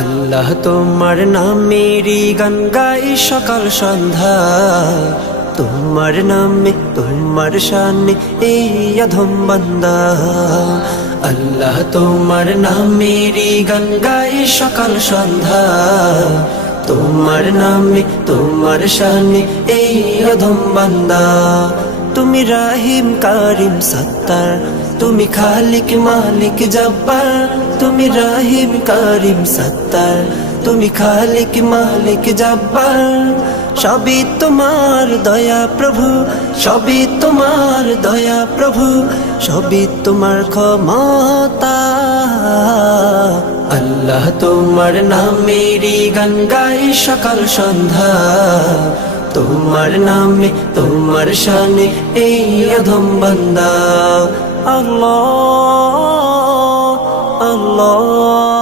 আল্লাহ তোমার নামেরই গান গাই সকাল সন্ধ্যা, তোমার নামে তোমার শানে এই অধম বান্দা। আল্লাহ তোমার নামেরই গান গাই সকাল সন্ধ্যা, তোমার নামে তোমার শানে এই অধম বান্দা। তুমি রাহিম কারিম সত্তার, তুমি খালিক মালিক জব্বার। তুমি রাহিম কারিম সত্তার, তুমি খালিক মালিক জব্বার। সবই তোমার দয়া প্রভু, সবই তোমার দয়া প্রভু, সবই তোমার ক্ষমতা। আল্লাহ তোমার নামেরই গান গাই সকাল সন্ধ্যা, তোমার নামে তোমার শানে এই অধম বান্দা। আল্লাহ আল্লাহ